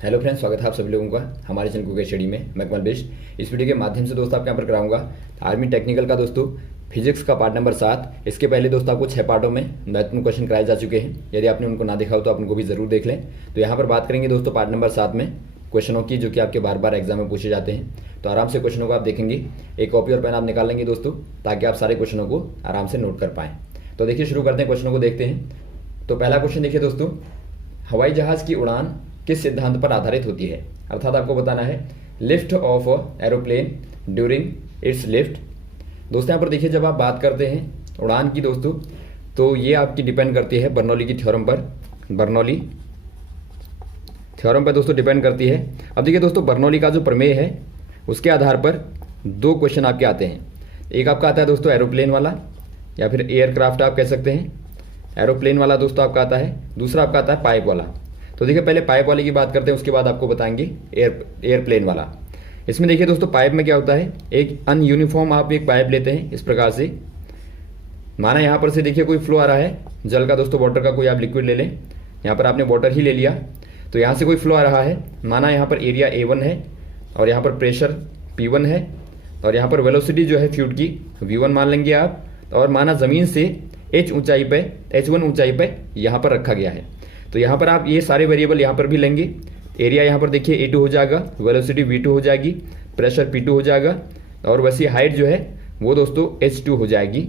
Hello friends, स्वागत है आप सभी लोगों का हमारे चैनल कुकर स्टडी में। मैं कमल बिष्ट इस वीडियो के माध्यम से दोस्तों आपके यहाँ पर कराऊंगा आर्मी टेक्निकल का दोस्तों फिजिक्स का पार्ट नंबर 7। इसके पहले दोस्तों आपको 6 पार्टों में महत्वपूर्ण क्वेश्चन कराए जा चुके हैं। यदि आपने उनको ना देखा हो तो आप उनको भी जरूर देख लें। तो यहाँ पर बात करेंगे दोस्तों पार्ट नंबर 7 में क्वेश्चनों की, जो कि आपके बार बार एग्जाम में पूछे जाते हैं। तो आराम से क्वेश्चनों को आप देखेंगे, एक कॉपी और पेन आप निकाल लेंगे दोस्तों, ताकि आप सारे क्वेश्चनों को आराम से नोट कर पाएँ। तो देखिए शुरू करते हैं, क्वेश्चनों को देखते हैं। तो पहला क्वेश्चन देखिए दोस्तों, हवाई जहाज की उड़ान किस सिद्धांत पर आधारित होती है? अर्थात आपको बताना है lift off aeroplane during its lift. दोस्तों यहाँ पर देखिए, जब आप बात करते हैं उड़ान की दोस्तों, तो ये आपकी डिपेंड करती है बर्नौली की थ्योरम पर। बर्नौली थ्योरम पर दोस्तों डिपेंड करती है। अब देखिए दोस्तों, बर्नौली का जो प्रमेय है उसके आधार पर 2 क्वेश्चन आपके आते हैं। एक आपका आता है दोस्तों एरोप्लेन वाला, या फिर एयरक्राफ्ट आप कह सकते हैं। एरोप्लेन वाला दोस्तों आपका आता है, दूसरा आपका आता है पाइप वाला। तो देखिए पहले पाइप वाले की बात करते हैं, उसके बाद आपको बताएंगे एयरप्लेन वाला। इसमें देखिए दोस्तों, पाइप में क्या होता है, एक अनयूनिफॉर्म आप एक पाइप लेते हैं इस प्रकार से। माना यहाँ पर से देखिए कोई फ्लो आ रहा है जल का दोस्तों, वाटर का कोई आप लिक्विड ले लें। यहाँ पर आपने वाटर ही ले लिया, तो यहाँ से कोई फ्लो आ रहा है। माना यहाँ पर एरिया A1 है और यहाँ पर प्रेशर P1 है, और यहाँ पर वेलोसिटी जो है फ्लूइड की V1 मान लेंगे आप। और माना ज़मीन से H ऊंचाई पे, H1 ऊंचाई पे यहाँ पर रखा गया है। तो यहाँ पर आप ये सारे वेरिएबल यहाँ पर भी लेंगे। एरिया यहाँ पर देखिए A2 हो जाएगा, वेलोसिटी V2 हो जाएगी, प्रेशर P2 हो जाएगा, और वैसी हाइट जो है वो दोस्तों H2 हो जाएगी।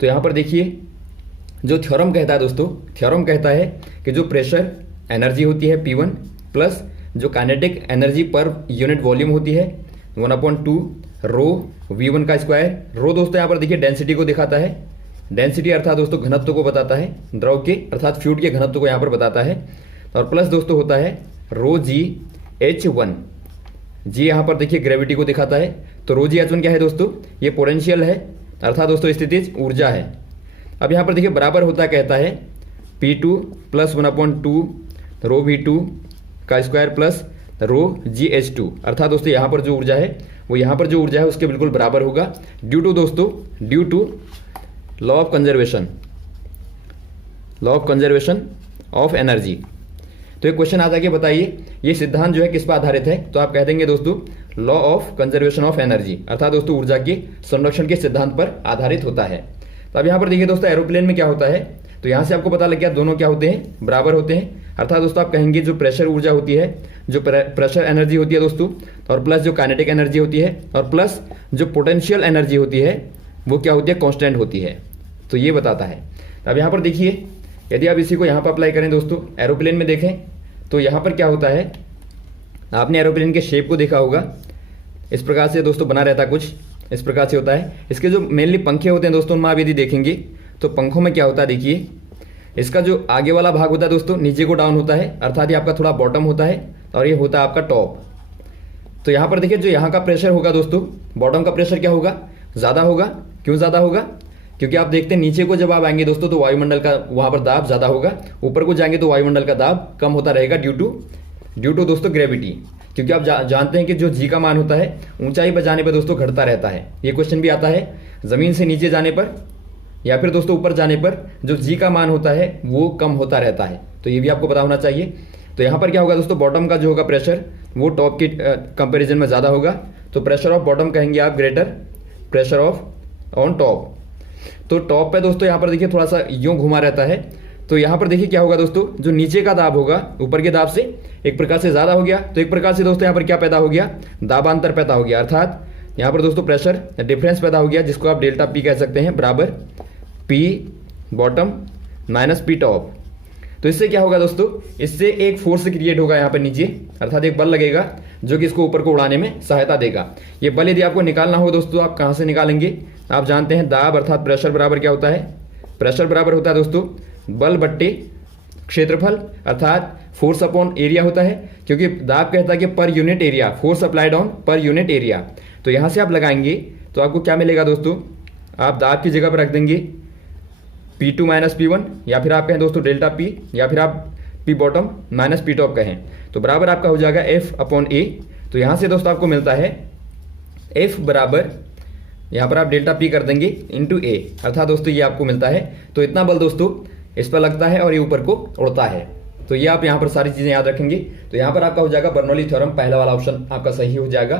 तो यहाँ पर देखिए जो थ्योरम कहता है दोस्तों, थ्योरम कहता है कि जो प्रेशर एनर्जी होती है P1 प्लस जो kinetic energy per unit volume होती है 1/2 रो V1 का स्क्वायर। रो दोस्तों यहाँ पर देखिए डेंसिटी को दिखाता है। डेंसिटी अर्थात दोस्तों घनत्व को बताता है, द्रव के अर्थात फ्लूइड के घनत्व को यहाँ पर बताता है। और प्लस दोस्तों होता है रो जी H1। जी यहाँ पर देखिए ग्रेविटी को दिखाता है। तो रो जी H1 क्या है दोस्तों, ये पोटेंशियल है, अर्थात दोस्तों स्थितिज ऊर्जा है। अब यहाँ पर देखिए बराबर होता कहता है P2 प्लस 1/2 रो V2 का स्क्वायर प्लस रो जी H2। अर्थात दोस्तों यहाँ पर जो ऊर्जा है वो यहाँ पर जो ऊर्जा है उसके बिल्कुल बराबर होगा, ड्यू टू दोस्तों due to law of conservation, law of conservation of energy. तो एक क्वेश्चन आता है कि बताइए ये सिद्धांत जो है किस पर आधारित है? तो आप कह देंगे दोस्तों law of conservation of energy, अर्थात दोस्तों ऊर्जा के संरक्षण के सिद्धांत पर आधारित होता है। तो अब यहाँ पर देखिए दोस्तों एरोप्लेन में क्या होता है, तो यहाँ से आपको पता लग गया दोनों क्या होते हैं, बराबर होते हैं। अर्थात दोस्तों आप कहेंगे जो प्रेशर ऊर्जा होती है, जो प्रेशर एनर्जी होती है दोस्तों, और प्लस जो काइनेटिक एनर्जी होती है, और प्लस जो पोटेंशियल एनर्जी होती है वो क्या होती है, कांस्टेंट होती है। तो ये बताता है। अब यहाँ पर देखिए यदि आप इसी को यहाँ पर अप्लाई करें दोस्तों, एरोप्लेन में देखें तो यहाँ पर क्या होता है, आपने एरोप्लेन के शेप को देखा होगा, इस प्रकार से दोस्तों बना रहता है, कुछ इस प्रकार से होता है। इसके जो मेनली पंखे होते हैं दोस्तों, उनमें आप यदि देखेंगे तो पंखों में क्या होता है, देखिए इसका जो आगे वाला भाग होता है दोस्तों नीचे को डाउन होता है, अर्थात ये आपका थोड़ा बॉटम होता है, और ये होता है आपका टॉप। तो यहाँ पर देखिए जो यहाँ का प्रेशर होगा दोस्तों, बॉटम का प्रेशर क्या होगा, ज़्यादा होगा। क्यों ज़्यादा होगा? क्योंकि आप देखते हैं नीचे को जब आप आएंगे दोस्तों तो वायुमंडल का वहाँ पर दाब ज़्यादा होगा, ऊपर को जाएंगे तो वायुमंडल का दाब कम होता रहेगा, ड्यू टू दोस्तों ग्रेविटी। क्योंकि आप जानते हैं कि जो जी का मान होता है ऊंचाई पर जाने पर दोस्तों घटता रहता है। ये क्वेश्चन भी आता है, ज़मीन से नीचे जाने पर या फिर दोस्तों ऊपर जाने पर जो जी का मान होता है वो कम होता रहता है। तो ये भी आपको पता होना चाहिए। तो यहाँ पर क्या होगा दोस्तों, बॉटम का जो होगा प्रेशर वो टॉप के कंपेरिजन में ज़्यादा होगा। तो प्रेशर ऑफ बॉटम कहेंगे आप greater pressure of on top. तो टॉप पे दोस्तों यहाँ पर देखिए थोड़ा सा यूं घुमा रहता है। तो यहाँ पर देखिए क्या होगा दोस्तों, जो नीचे का दाब होगा ऊपर के दाब से एक प्रकार से ज़्यादा हो गया, तो एक प्रकार से दोस्तों यहाँ पर क्या पैदा हो गया, दाबांतर पैदा हो गया। अर्थात यहाँ पर दोस्तों प्रेशर डिफरेंस पैदा हो गया, जिसको आप डेल्टा पी कह सकते हैं, बराबर P bottom minus P top. तो इससे क्या होगा दोस्तों, इससे एक फोर्स क्रिएट होगा यहाँ पर नीचे, अर्थात एक बल लगेगा जो कि इसको ऊपर को उड़ाने में सहायता देगा। ये बल यदि आपको निकालना हो दोस्तों, आप कहाँ से निकालेंगे? आप जानते हैं दाब अर्थात प्रेशर बराबर क्या होता है, प्रेशर बराबर होता है दोस्तों बल बट्टे क्षेत्रफल, अर्थात फोर्स अपॉन एरिया होता है। क्योंकि दाब कहता है कि per unit area, force applied on per unit area. तो यहाँ से आप लगाएंगे तो आपको क्या मिलेगा दोस्तों, आप दाब की जगह पर रख देंगे P2 माइनस P1, या फिर आप कहें दोस्तों डेल्टा P, या फिर आप P bottom minus P top कहें, तो बराबर आपका हो जाएगा F/A। तो यहाँ से दोस्तों आपको मिलता है F बराबर, यहाँ पर आप डेल्टा P कर देंगे इंटू A, अर्थात दोस्तों ये आपको मिलता है। तो इतना बल दोस्तों इस पर लगता है और ये ऊपर को उड़ता है। तो ये आप यहाँ पर सारी चीज़ें याद रखेंगे। तो यहाँ पर आपका हो जाएगा बर्नौली थ्योरम, पहला वाला ऑप्शन आपका सही हो जाएगा।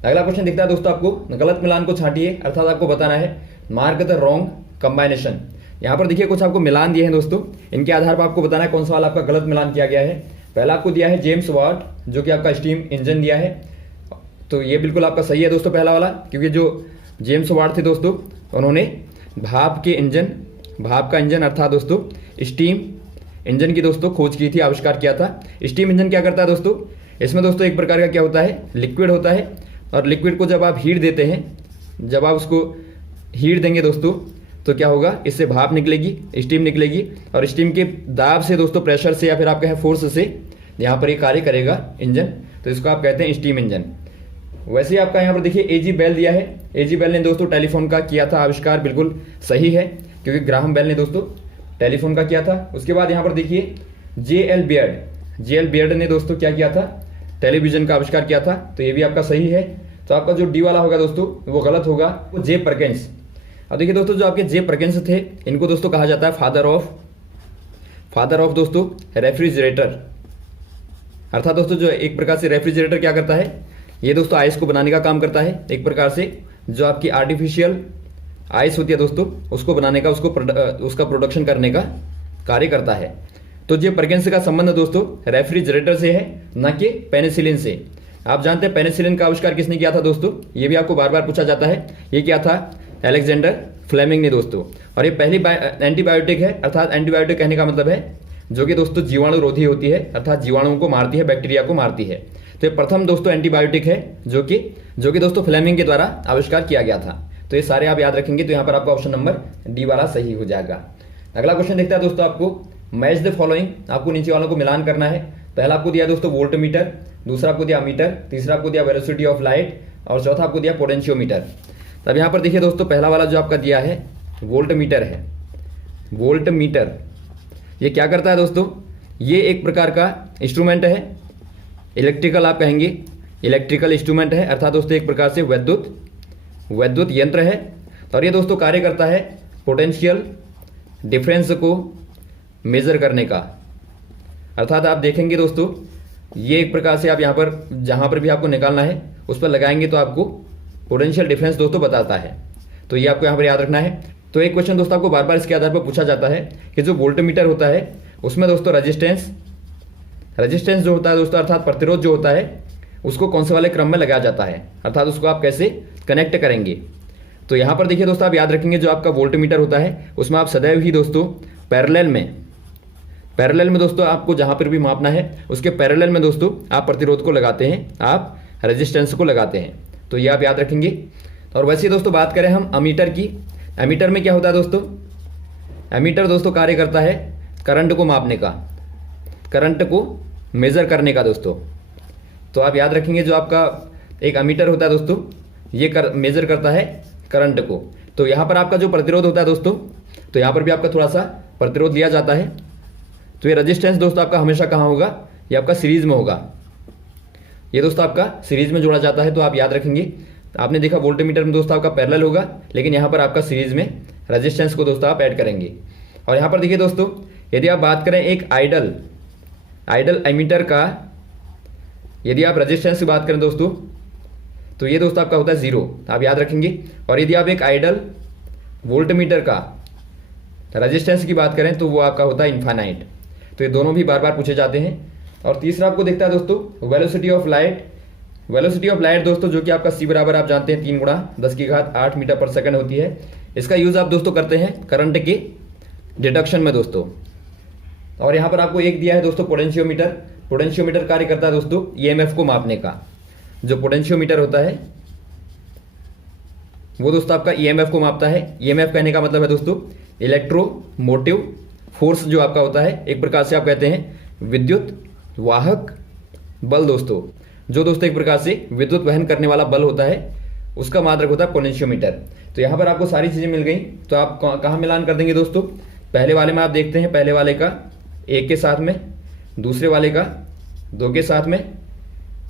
अगला क्वेश्चन दिखता है दोस्तों आपको, गलत मिलान को छांटिए, अर्थात आपको बताना है मार्क द रॉन्ग कंबाइनेशन। यहाँ पर देखिए कुछ आपको मिलान दिए हैं दोस्तों, इनके आधार पर आपको बताना है कौन सा वाला आपका गलत मिलान किया गया है। पहला आपको दिया है जेम्स वाट, जो कि आपका स्टीम इंजन दिया है, तो ये बिल्कुल आपका सही है दोस्तों पहला वाला, क्योंकि जो जेम्स वाट थे दोस्तों उन्होंने भाप का इंजन अर्थात दोस्तों स्टीम इंजन की दोस्तों खोज की थी, आविष्कार किया था। स्टीम इंजन क्या करता है दोस्तों, इसमें दोस्तों एक प्रकार का क्या होता है, लिक्विड होता है, और लिक्विड को जब आप हीट देते हैं, जब आप उसको हीट देंगे दोस्तों तो क्या होगा, इससे भाप निकलेगी, स्टीम निकलेगी, और स्टीम के दाब से दोस्तों, प्रेशर से या फिर आप कहें फोर्स से यहाँ पर ये कार्य करेगा इंजन, तो इसको आप कहते हैं स्टीम इंजन। वैसे ही आपका यहाँ पर देखिए एजी बेल दिया है, एजी बेल ने दोस्तों टेलीफोन का किया था आविष्कार, बिल्कुल सही है, क्योंकि ग्राहम बेल ने दोस्तों टेलीफोन का किया था। उसके बाद यहाँ पर देखिए जेएल बियर्ड ने दोस्तों क्या किया था, टेलीविजन का आविष्कार किया था, तो ये भी आपका सही है। तो आपका जो डी वाला होगा दोस्तों वो गलत होगा, वो जे परकिंस। अब देखिए दोस्तों जो आपके जे परकिंस थे, इनको दोस्तों कहा जाता है फादर ऑफ दोस्तों रेफ्रिजरेटर, अर्थात दोस्तों जो एक प्रकार से रेफ्रिजरेटर क्या करता है, ये दोस्तों आइस को बनाने का काम करता है, एक प्रकार से जो आपकी आर्टिफिशियल आइस होती है दोस्तों उसको बनाने का, उसका प्रोडक्शन करने का कार्य करता है। तो जे परकिंस का संबंध दोस्तों रेफ्रिजरेटर से है, न कि पेनिसिलिन से। आप जानते हैं पेनिसिलिन का आविष्कार किसने किया था दोस्तों, ये भी आपको बार बार पूछा जाता है, ये क्या था, अलेक्जेंडर फ्लेमिंग ने दोस्तों। और ये पहली एंटीबायोटिक है, अर्थात एंटीबायोटिक कहने का मतलब है जो कि दोस्तों जीवाणु रोधी होती है, अर्थात जीवाणुओं को मारती है, बैक्टीरिया को मारती है। तो ये प्रथम दोस्तों एंटीबायोटिक है जो कि दोस्तों फ्लेमिंग के द्वारा आविष्कार किया गया था। तो ये सारे आप याद रखेंगे, तो यहाँ पर आपका ऑप्शन नंबर डी वाला सही हो जाएगा। अगला क्वेश्चन देखते हैं दोस्तों आपको, मैच द फॉलोइंग, आपको नीचे वालों को मिलान करना है। पहला आपको दिया दोस्तों वोल्ट मीटर, दूसरा आपको दिया मीटर, तीसरा आपको दिया वेलोसिटी ऑफ लाइट, और चौथा आपको दिया पोटेंशियोमीटर। तब यहाँ पर देखिए दोस्तों पहला वाला जो आपका दिया है वोल्ट मीटर है। वोल्ट मीटर ये क्या करता है दोस्तों, ये एक प्रकार का इंस्ट्रूमेंट है, इलेक्ट्रिकल आप कहेंगे, इलेक्ट्रिकल इंस्ट्रूमेंट है, अर्थात दोस्तों एक प्रकार से वैद्युत यंत्र है। और ये दोस्तों कार्य करता है पोटेंशियल डिफरेंस को मेजर करने का, अर्थात आप देखेंगे दोस्तों ये एक प्रकार से आप यहाँ पर जहाँ पर भी आपको निकालना है उस पर लगाएंगे तो आपको पोटेंशियल डिफरेंस दोस्तों बताता है। तो ये आपको यहाँ पर याद रखना है। तो एक क्वेश्चन दोस्तों आपको बार बार इसके आधार पर पूछा जाता है कि जो वोल्ट मीटर होता है उसमें दोस्तों रेजिस्टेंस जो होता है दोस्तों, अर्थात प्रतिरोध जो होता है उसको कौन से वाले क्रम में लगाया जाता है, अर्थात उसको आप कैसे कनेक्ट करेंगे। तो यहाँ पर देखिए दोस्तों आप याद रखेंगे जो आपका वोल्ट मीटर होता है उसमें आप सदैव ही दोस्तों पैरेलल में दोस्तों आपको जहाँ पर भी मापना है उसके पैरेलल में दोस्तों आप प्रतिरोध को लगाते हैं, आप रेजिस्टेंस को लगाते हैं। तो ये आप याद रखेंगे। और वैसे दोस्तों बात करें हम अमीटर की, एमीटर में क्या होता है दोस्तों, एमीटर दोस्तों कार्य करता है करंट को मापने का, करंट को मेजर करने का दोस्तों। तो आप याद रखेंगे जो आपका एक एमीटर होता है दोस्तों ये मेजर करता है करंट को। तो यहाँ पर आपका जो प्रतिरोध होता है दोस्तों, तो यहाँ पर भी आपका थोड़ा सा प्रतिरोध लिया जाता है। तो ये रेजिस्टेंस दोस्तों आपका हमेशा कहाँ होगा, ये आपका सीरीज में होगा, ये दोस्तों आपका सीरीज में जोड़ा जाता है। तो आप याद रखेंगे, आपने देखा वोल्ट मीटर में दोस्तों आपका पैरेलल होगा, लेकिन यहाँ पर आपका सीरीज में रेजिस्टेंस को दोस्तों आप ऐड करेंगे। और यहाँ पर देखिए दोस्तों यदि आप बात करें एक आइडल एमीटर का, यदि आप रेजिस्टेंस की बात करें दोस्तों तो ये दोस्तों आपका होता है 0, आप याद रखेंगे। और यदि आप एक आइडल वोल्ट मीटर का रेजिस्टेंस की बात करें तो वो आपका होता है इन्फानाइट। तो ये दोनों भी बार बार पूछे जाते हैं। और तीसरा आपको देखता है दोस्तों वेलोसिटी ऑफ लाइट दोस्तों, जो कि आपका c बराबर आप जानते हैं 3 × 10⁸ मीटर पर सेकंड होती है। इसका यूज़ आप दोस्तों करते हैं करंट के डिटेक्शन में दोस्तों। और यहाँ पर आपको एक दिया है दोस्तों पोटेंशियोमीटर कार्य करता है दोस्तों ईएमएफ को मापने का। जो पोटेंशियोमीटर होता है वो दोस्तों आपका ईएमएफ को मापता है। ईएमएफ कहने का मतलब है दोस्तों इलेक्ट्रोमोटिव फोर्स, जो आपका होता है एक प्रकार से आप कहते हैं विद्युत वाहक बल दोस्तों, जो दोस्तों एक प्रकार से विद्युत वहन करने वाला बल होता है, उसका मात्रक होता है पोटेंशियोमीटर। तो यहाँ पर आपको सारी चीज़ें मिल गई। तो आप कहाँ मिलान कर देंगे दोस्तों, पहले वाले में आप देखते हैं, पहले वाले का 1 के साथ में, दूसरे वाले का 2 के साथ में,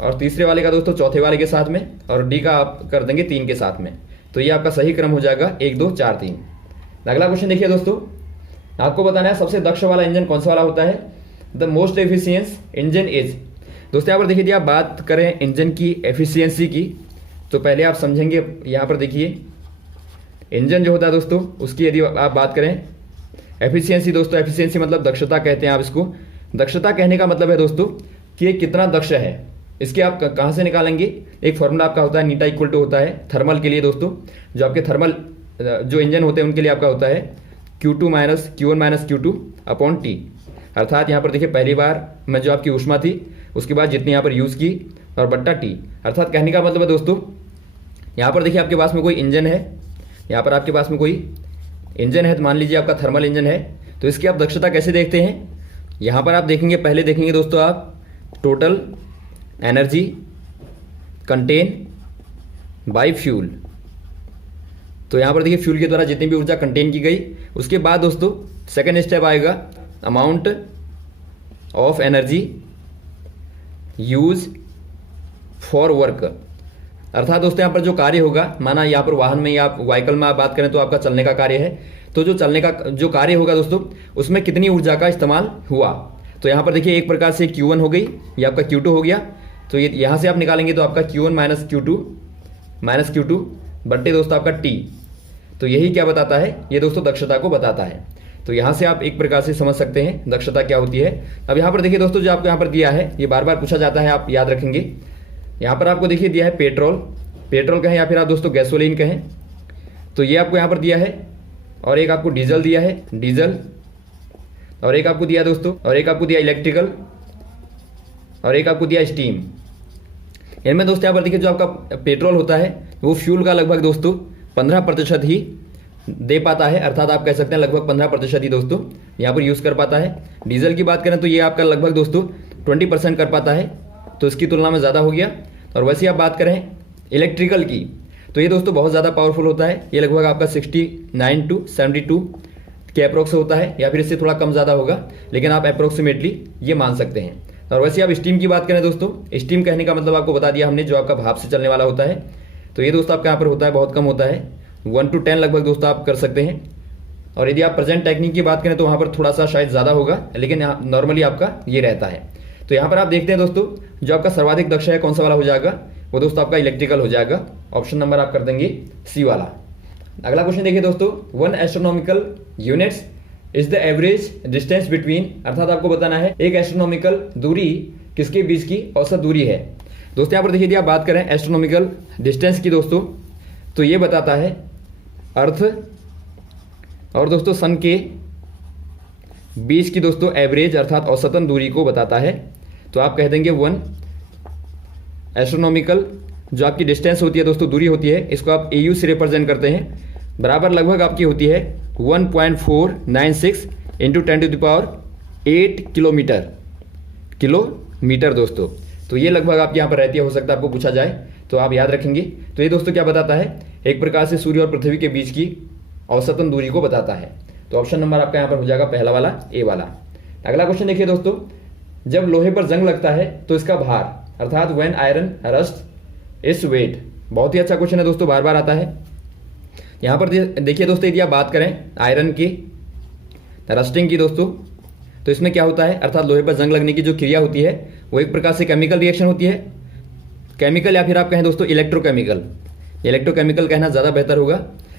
और तीसरे वाले का दोस्तों चौथे वाले के साथ में, और डी का आप कर देंगे 3 के साथ में। तो ये आपका सही क्रम हो जाएगा 1 2 4 3। अगला क्वेश्चन देखिए दोस्तों, आपको बताना है सबसे दक्ष वाला इंजन कौन सा वाला होता है। The most efficiency engine is. दोस्तों यहाँ पर देखिए, यदि आप बात करें इंजन की एफिशिएंसी की, तो पहले आप समझेंगे, यहाँ पर देखिए इंजन जो होता है दोस्तों, उसकी यदि आप बात करें एफिशिएंसी, दोस्तों एफिशिएंसी मतलब दक्षता कहते हैं आप इसको। दक्षता कहने का मतलब है दोस्तों कि ये कितना दक्ष है। इसके आप कहाँ से निकालेंगे, एक फॉर्मूला आपका होता है, नीटा इक्वल टू होता है थर्मल के लिए दोस्तों, जो आपके थर्मल जो इंजन होते हैं उनके लिए आपका होता है Q2 minus Q1 minus Q2 upon T। अर्थात यहाँ पर देखिए पहली बार में जो आपकी ऊष्मा थी, उसके बाद जितनी यहाँ पर यूज़ की, और बट्टा T। अर्थात कहने का मतलब है दोस्तों, यहाँ पर देखिए आपके पास में कोई इंजन है, यहाँ पर आपके पास में कोई इंजन है, तो मान लीजिए आपका थर्मल इंजन है, तो इसकी आप दक्षता कैसे देखते हैं, यहाँ पर आप देखेंगे, पहले देखेंगे दोस्तों आप total energy content by fuel. तो यहाँ पर देखिए फ्यूल के द्वारा जितनी भी ऊर्जा कंटेन की गई, उसके बाद दोस्तों सेकंड स्टेप आएगा amount of energy use for work. अर्थात दोस्तों यहाँ पर जो कार्य होगा, माना यहाँ पर वाहन में या आप व्हीकल में आप बात करें तो आपका चलने का कार्य है, तो जो चलने का जो कार्य होगा दोस्तों, उसमें कितनी ऊर्जा का इस्तेमाल हुआ। तो यहाँ पर देखिए एक प्रकार से Q1 हो गई, ये आपका Q2 हो गया, तो ये यहाँ से आप निकालेंगे तो आपका Q1 माइनस Q2 बट्टे दोस्तों आपका T। तो यही क्या बताता है, ये दोस्तों दक्षता को बताता है। तो यहाँ से आप एक प्रकार से समझ सकते हैं दक्षता क्या होती है। अब यहाँ पर देखिए दोस्तों, जो आपको यहाँ पर दिया है, ये बार बार पूछा जाता है, आप याद रखेंगे। यहाँ पर आपको देखिए दिया है पेट्रोल कहें या फिर आप दोस्तों गैसोलीन कहें, तो ये आपको यहाँ पर दिया है, और एक आपको डीजल दिया है, डीजल, और एक आपको दिया दोस्तों, और एक आपको दिया इलेक्ट्रिकल, और एक आपको दिया स्टीम। इनमें दोस्तों यहाँ पर देखिए जो आपका पेट्रोल होता है वो फ्यूल का लगभग दोस्तों 15% ही दे पाता है, अर्थात आप कह सकते हैं लगभग 15% ही दोस्तों यहाँ पर यूज़ कर पाता है। डीजल की बात करें तो ये आपका लगभग दोस्तों 20% कर पाता है, तो इसकी तुलना में ज़्यादा हो गया। और वैसे आप बात करें इलेक्ट्रिकल की, तो ये दोस्तों बहुत ज़्यादा पावरफुल होता है, ये लगभग आपका 69 to 72 के अप्रोक्स होता है, या फिर इससे थोड़ा कम ज़्यादा होगा, लेकिन आप अप्रोक्सीमेटली ये मान सकते हैं। और वैसे आप स्टीम की बात करें दोस्तों, स्टीम कहने का मतलब आपको बता दिया हमने, जो आपका भाप से चलने वाला होता है, तो ये दोस्तों आपका यहाँ पर होता है बहुत कम होता है, 1 to 10 लगभग दोस्तों आप कर सकते हैं। और यदि आप प्रेजेंट टेक्निक की बात करें तो वहाँ पर थोड़ा सा शायद ज़्यादा होगा, लेकिन यहाँ नॉर्मली आपका ये रहता है। तो यहाँ पर आप देखते हैं दोस्तों, जो आपका सर्वाधिक दक्ष है कौन सा वाला हो जाएगा, वो दोस्तों आपका इलेक्ट्रिकल हो जाएगा। ऑप्शन नंबर आप कर देंगे सी वाला। अगला क्वेश्चन देखिए दोस्तों, 1 astronomical units is the average distance between. अर्थात आपको बताना है एक एस्ट्रोनॉमिकल दूरी किसके बीच की औसत दूरी है। दोस्तों यहाँ पर देखिए, यदि आप बात करें एस्ट्रोनॉमिकल डिस्टेंस की दोस्तों, तो ये बताता है अर्थ और दोस्तों सन के बीच की दोस्तों एवरेज अर्थात औसतन दूरी को बताता है। तो आप कह देंगे 1 एस्ट्रोनॉमिकल जो आपकी डिस्टेंस होती है दोस्तों, दूरी होती है, इसको आप AU से रिप्रेजेंट करते हैं, बराबर लगभग आपकी होती है 1.496 इंटू 10⁸ किलोमीटर दोस्तों। तो ये लगभग आपके यहाँ पर रहती है, हो सकता है आपको पूछा जाए तो आप याद रखेंगे। तो ये दोस्तों क्या बताता है, एक प्रकार से सूर्य और पृथ्वी के बीच की औसतन दूरी को बताता है। तो ऑप्शन नंबर आपका यहाँ पर हो जाएगा पहला वाला, ए वाला। अगला क्वेश्चन देखिए दोस्तों, जब लोहे पर जंग लगता है तो इसका भार, अर्थात when iron rust its weight. बहुत ही अच्छा क्वेश्चन है दोस्तों, बार बार आता है। यहाँ पर देखिए दोस्तों, यदि आप बात करें आयरन की रस्टिंग की दोस्तों, तो इसमें क्या होता है, अर्थात लोहे पर जंग लगने की जो क्रिया होती है वो एक प्रकार से केमिकल रिएक्शन होती है, केमिकल या फिर आप कहें दोस्तों इलेक्ट्रोकेमिकल कहना ज़्यादा बेहतर होगा।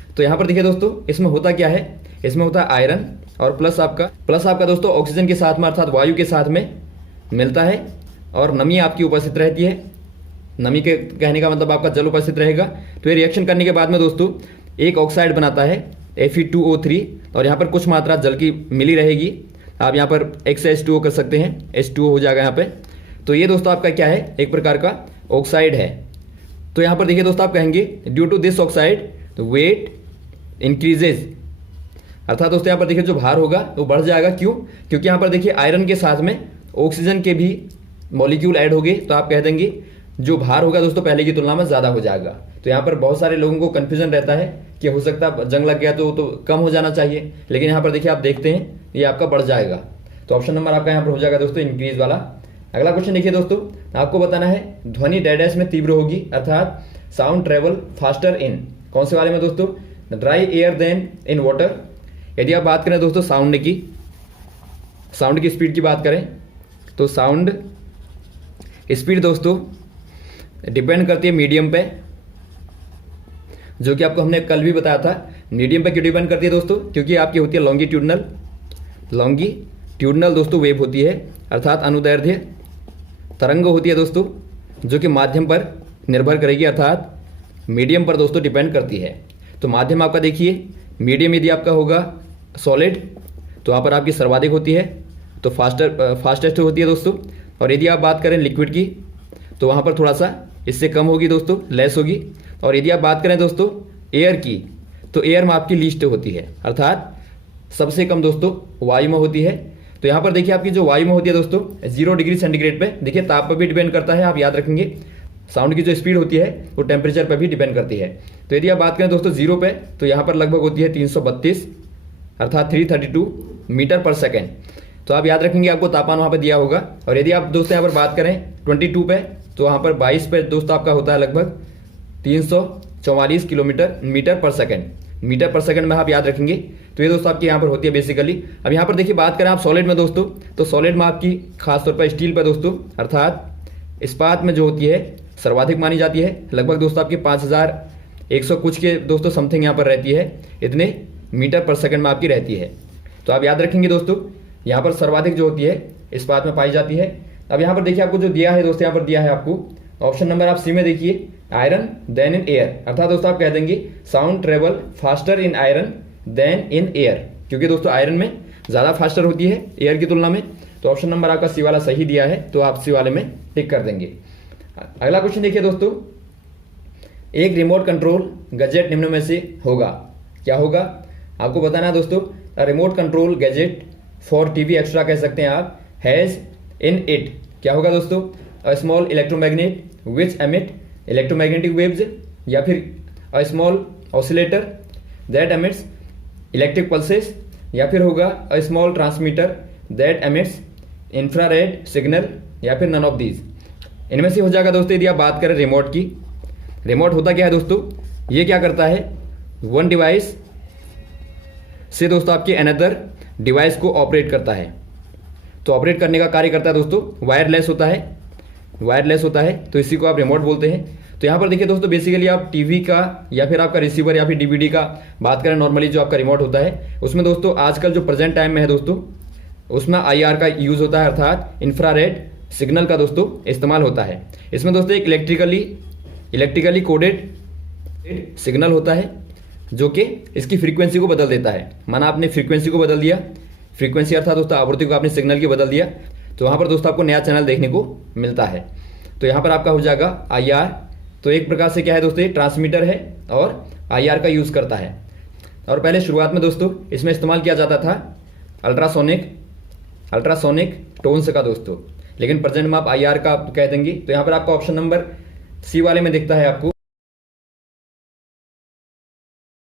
तो यहाँ पर देखिए दोस्तों, इसमें होता क्या है, इसमें होता है आयरन और प्लस आपका दोस्तों ऑक्सीजन के साथ में अर्थात वायु के साथ में मिलता है, और नमी आपकी उपस्थित रहती है। नमी के कहने का मतलब आपका जल उपस्थित रहेगा। तो ये रिएक्शन करने के बाद में दोस्तों एक ऑक्साइड बनाता है Fe2O3, और यहाँ पर कुछ मात्रा जल की मिली रहेगी। आप यहाँ पर X से H2O कर सकते हैं, H2O हो जाएगा यहाँ पे। तो ये दोस्तों आपका क्या है, एक प्रकार का ऑक्साइड है। तो यहाँ पर देखिए दोस्तों, आप कहेंगे due to this oxide weight increases, अर्थात दोस्तों यहाँ पर देखिए जो भार होगा वो बढ़ जाएगा। क्यों? क्योंकि यहाँ पर देखिए आयरन के साथ में ऑक्सीजन के भी मॉलिक्यूल ऐड हो गए, तो आप कह देंगे जो भार होगा दोस्तों पहले की तुलना में ज़्यादा हो जाएगा। तो यहाँ पर बहुत सारे लोगों को कन्फ्यूजन रहता है कि हो सकता है जंग लग गया तो कम हो जाना चाहिए, लेकिन यहाँ पर देखिए आप देखते हैं ये आपका बढ़ जाएगा। तो ऑप्शन नंबर आपका यहाँ पर हो जाएगा दोस्तों इंक्रीज वाला। अगला क्वेश्चन देखिए दोस्तों, आपको बताना है ध्वनि डैश में तीव्र होगी, अर्थात साउंड ट्रेवल फास्टर इन कौन से वाले में दोस्तों, dry air than in water. यदि आप बात करें दोस्तों साउंड की स्पीड की बात करें तो साउंड स्पीड दोस्तों डिपेंड करती है मीडियम पे, जो कि आपको हमने कल भी बताया था। मीडियम पे क्यों डिपेंड करती है दोस्तों? क्योंकि आपकी होती है लॉन्गिट्यूडनल दोस्तों वेव होती है, अर्थात अनुदैर्ध्य तरंग होती है दोस्तों, जो कि माध्यम पर निर्भर करेगी, अर्थात मीडियम पर दोस्तों डिपेंड करती है। तो माध्यम आपका देखिए, मीडियम यदि आपका होगा सॉलिड तो वहाँ पर आपकी सर्वाधिक होती है, तो फास्टेस्ट होती है दोस्तों। और यदि आप बात करें लिक्विड की तो वहाँ पर थोड़ा सा इससे कम होगी दोस्तों, लेस होगी। और यदि आप बात करें दोस्तों एयर की, तो एयर में आपकी लीस्ट होती है, अर्थात सबसे कम दोस्तों वायु में होती है। तो यहाँ पर देखिए आपकी जो वायु में होती है दोस्तों 0 डिग्री सेंटीग्रेड पे, देखिए ताप पर भी डिपेंड करता है, आप याद रखेंगे। साउंड की जो स्पीड होती है वो टेम्परेचर पर भी डिपेंड करती है। तो यदि आप बात करें दोस्तों 0 पे, तो यहाँ पर लगभग होती है 332 अर्थात 332 मीटर पर सेकेंड। तो आप याद रखेंगे, आपको तापमान वहाँ पर दिया होगा। और यदि आप दोस्तों यहाँ पर बात करें 22 पे, तो वहाँ पर 22 पे दोस्तों आपका होता है लगभग 344 मीटर पर सेकंड में आप याद रखेंगे। तो ये दोस्तों आपकी यहाँ पर होती है बेसिकली। अब यहाँ पर देखिए बात करें आप सॉलिड में दोस्तों, तो सॉलिड में आपकी खासतौर पर स्टील पर दोस्तों, अर्थात इस्पात में जो होती है सर्वाधिक मानी जाती है, लगभग दोस्तों आपकी 5100 कुछ के दोस्तों समथिंग यहाँ पर रहती है, इतने मीटर पर सेकंड में आपकी रहती है। तो आप याद रखेंगे दोस्तों, यहाँ पर सर्वाधिक जो होती है इस्पात में पाई जाती है। अब यहाँ पर देखिए आपको जो दिया है दोस्तों, यहाँ पर दिया है आपको ऑप्शन नंबर आप सी में देखिए, आयरन देन इन एयर, अर्थात दोस्तों आप कह देंगे sound travel faster in iron than in air, क्योंकि दोस्तों आयरन में ज़्यादा फास्टर होती है एयर की तुलना में। तो ऑप्शन नंबर आपका सी वाला सही दिया है, तो आप सी वाले में टिक कर देंगे। अगला क्वेश्चन देखिए दोस्तों, एक रिमोट कंट्रोल गैजेट निम्न में से होगा, क्या होगा? आपको बताना है दोस्तों, remote control gadget for TV extra कह सकते हैं आप, हैज़ इन इट, क्या होगा दोस्तों? A small electromagnet which emit electromagnetic waves, या फिर a small oscillator that emits electric pulses, या फिर होगा a small transmitter that emits infrared signal, या फिर नन ऑफ दीज। इनमें से हो जाएगा दोस्तों। यदि आप बात करें रिमोट की, रिमोट होता क्या है दोस्तों? ये क्या करता है, वन डिवाइस से दोस्तों आपके अनदर डिवाइस को ऑपरेट करता है। तो ऑपरेट करने का कार्य करता है दोस्तों, वायरलेस होता है, तो इसी को आप रिमोट बोलते हैं। तो यहाँ पर देखिए दोस्तों, बेसिकली आप टीवी का या फिर आपका रिसीवर या फिर डीवीडी का बात करें, नॉर्मली जो आपका रिमोट होता है उसमें दोस्तों आजकल जो प्रेजेंट टाइम में है दोस्तों, उसमें IR का यूज होता है, अर्थात इंफ्रारेड सिग्नल का दोस्तों इस्तेमाल होता है। इसमें दोस्तों एक इलेक्ट्रिकली कोडेड सिग्नल होता है, जो कि इसकी फ्रीक्वेंसी को बदल देता है। माना आपने फ्रीक्वेंसी को बदल दिया, फ्रीक्वेंसी अर्थात दोस्तों आवृत्ति को आपने सिग्नल की बदल दिया, तो वहाँ पर दोस्तों आपको नया चैनल देखने को मिलता है। तो यहाँ पर आपका हो जाएगा IR। तो एक प्रकार से क्या है दोस्तों, ये ट्रांसमीटर है और IR का यूज़ करता है। और पहले शुरुआत में दोस्तों इसमें इस्तेमाल किया जाता था अल्ट्रासोनिक टोन्स का दोस्तों, लेकिन प्रेजेंट में आप IR का आप कह देंगे। तो यहाँ पर आपका ऑप्शन नंबर सी वाले में दिखता है आपको